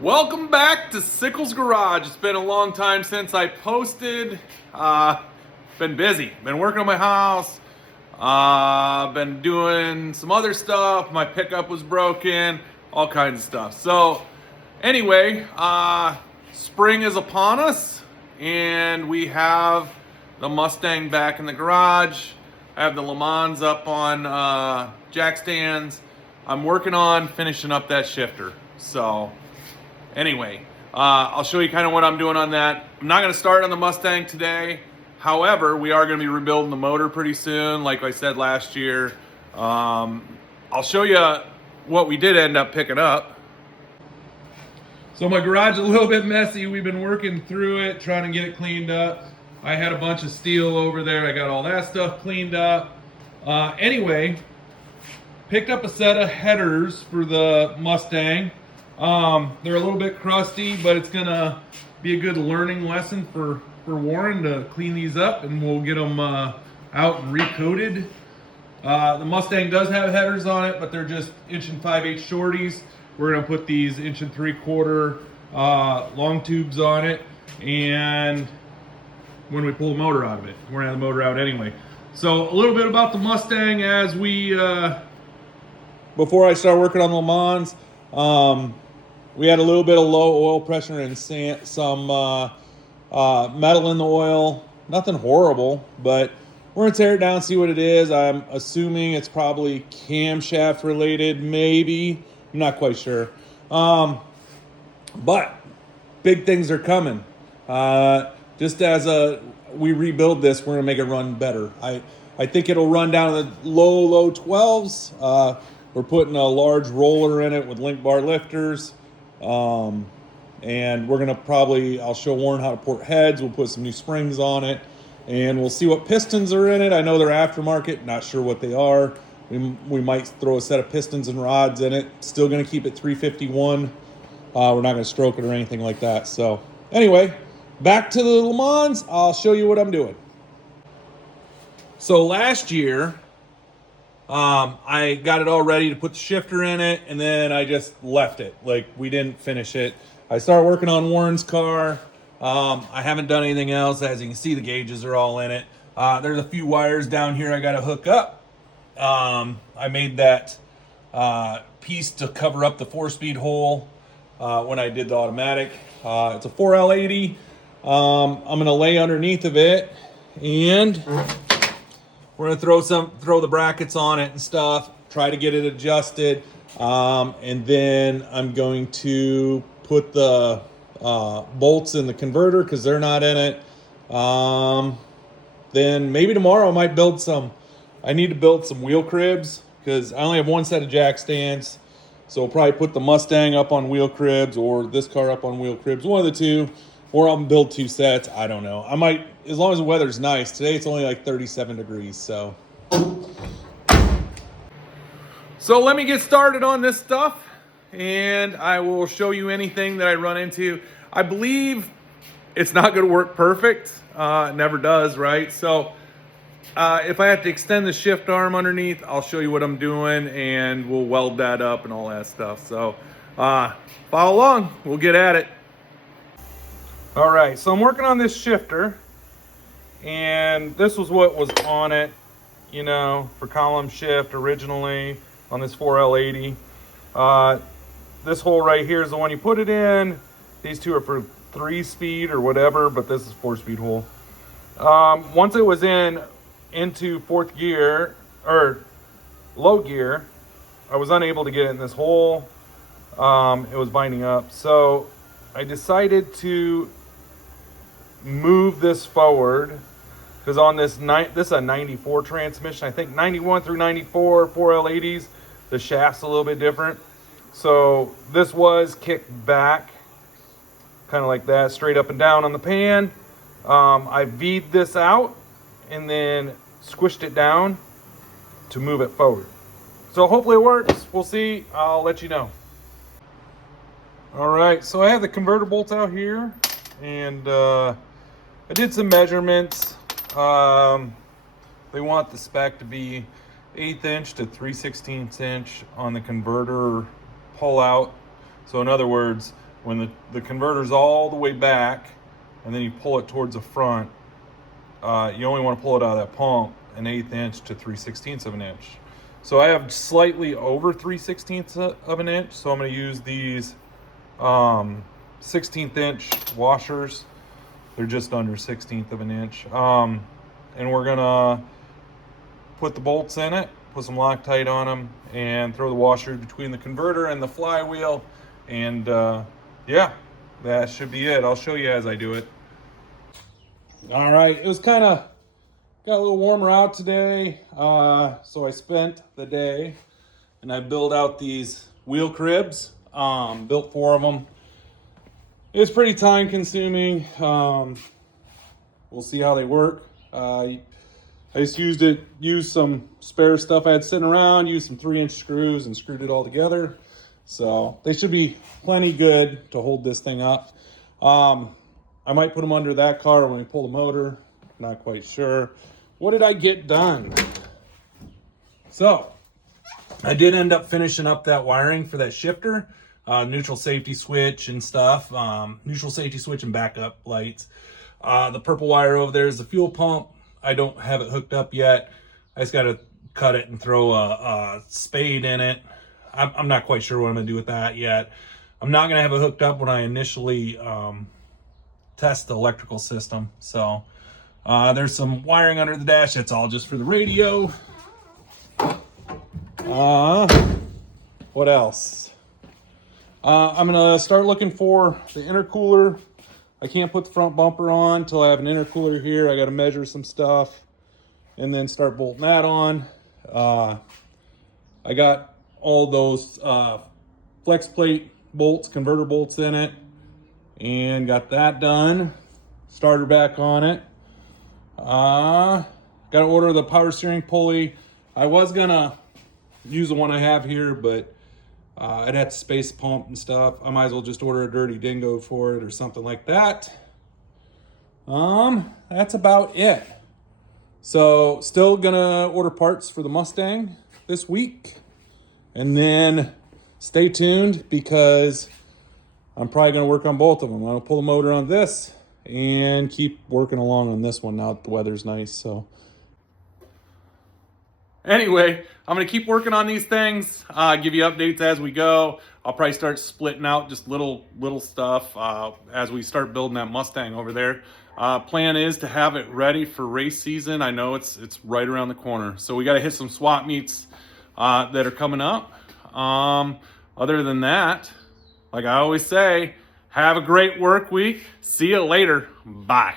Welcome back to Sickles Garage. It's been a long time since I posted. Been busy. Been working on my house. Been doing some other stuff. My pickup was broken. All kinds of stuff. So anyway, spring is upon us and we have the Mustang back in the garage. I have the Le Mans up on jack stands. I'm working on finishing up that shifter. So anyway, I'll show you kind of what I'm doing on that. I'm not going to start on the Mustang today. However, we are going to be rebuilding the motor pretty soon, like I said last year. I'll show you what we did end up picking up. So my garage is a little bit messy. We've been working through it, trying to get it cleaned up. I had a bunch of steel over there. I got all that stuff cleaned up. Anyway, picked up a set of headers for the Mustang. They're a little bit crusty, but it's gonna be a good learning lesson for Warren to clean these up, and we'll get them out and recoated. The Mustang does have headers on it, but they're just 1 5/8 shorties. We're gonna put these 1 3/4 long tubes on it, and when we pull the motor out of it, we're gonna have the motor out anyway. So a little bit about the Mustang as we before I start working on Le Mans. We had a little bit of low oil pressure and some metal in the oil. Nothing horrible, but we're gonna tear it down, see what it is. I'm assuming it's probably camshaft related, maybe. I'm not quite sure. But big things are coming. Just as we rebuild this, we're gonna make it run better. I think it'll run down to the low 12s. We're putting a large roller in it with link bar lifters. And we're gonna I'll show Warren how to port heads. We'll put some new springs on it, and we'll see what pistons are in it. I know they're aftermarket, not sure what they are. We might throw a set of pistons and rods in it. Still gonna keep it 351. We're not gonna stroke it or anything like that. So anyway, back to the Le Mans. I'll show you what I'm doing. So last year, I got it all ready to put the shifter in it, and then I just left it. Like, we didn't finish it. I started working on Warren's car. I haven't done anything else. As you can see, the gauges are all in it. There's a few wires down here I got to hook up. I made that piece to cover up the 4-speed hole when I did the automatic. It's a 4L80. I'm going to lay underneath of it, and we're gonna throw the brackets on it and stuff, try to get it adjusted. And then I'm going to put the bolts in the converter because they're not in it. Then maybe tomorrow I might build I need to build some wheel cribs because I only have one set of jack stands. So I'll probably put the Mustang up on wheel cribs or this car up on wheel cribs, one of the two. Or I'll build 2 sets. I don't know. I might, as long as the weather's nice. Today it's only like 37 degrees, so. So let me get started on this stuff, and I will show you anything that I run into. I believe it's not going to work perfect. It never does, right? So if I have to extend the shift arm underneath, I'll show you what I'm doing, and we'll weld that up and all that stuff. So follow along. We'll get at it. All right, so I'm working on this shifter, and this was what was on it, you know, for column shift originally on this 4L80. This hole right here is the one you put it in. These two are for 3-speed or whatever, but this is 4-speed hole. Once it was into 4th gear, or low gear, I was unable to get it in this hole. It was binding up. So I decided to move this forward because on this is a 94 transmission. I think 91 through 94 4L80s, the shaft's a little bit different. So this was kicked back kind of like that, straight up and down on the pan. I V'd this out and then squished it down to move it forward. So hopefully it works. We'll see. I'll let you know. All right, so I have the converter bolts out here, and I did some measurements. They want the spec to be 1/8 inch to 3/16 inch on the converter pull out. So in other words, when the converter's all the way back and then you pull it towards the front, you only want to pull it out of that pump an 1/8 inch to 3/16 of an inch. So I have slightly over 3/16 of an inch, so I'm going to use these 1/16 inch washers. They're just under 1/16 of an inch. And we're going to put the bolts in it, put some Loctite on them, and throw the washer between the converter and the flywheel. And yeah, that should be it. I'll show you as I do it. All right, it was got a little warmer out today, so I spent the day and I built out these wheel cribs, built 4 of them. It's pretty time consuming. We'll see how they work. I just used some spare stuff I had sitting around, used some 3-inch screws and screwed it all together. So they should be plenty good to hold this thing up. I might put them under that car when we pull the motor. Not quite sure. What did I get done? So I did end up finishing up that wiring for that shifter, neutral safety switch and stuff, neutral safety switch and backup lights. The purple wire over there is the fuel pump. I don't have it hooked up yet. I just got to cut it and throw a spade in it. I'm not quite sure what I'm going to do with that yet. I'm not going to have it hooked up when I initially test the electrical system. So there's some wiring under the dash. That's all just for the radio. What else? I'm going to start looking for the intercooler. I can't put the front bumper on until I have an intercooler here. I got to measure some stuff and then start bolting that on. I got all those flex plate bolts, converter bolts in it, and got that done. Starter back on it. Got to order the power steering pulley. I was gonna use the one I have here, but I'd have to space pump and stuff. I might as well just order a Dirty Dingo for it or something like that. That's about it. So still gonna order parts for the Mustang this week, and then stay tuned because I'm probably gonna work on both of them. I'm gonna pull the motor on this and keep working along on this one now that the weather's nice. So anyway, I'm going to keep working on these things, give you updates as we go. I'll probably start splitting out just little stuff as we start building that Mustang over there. Plan is to have it ready for race season. I know it's right around the corner. So we got to hit some swap meets that are coming up. Other than that, like I always say, have a great work week. See you later. Bye.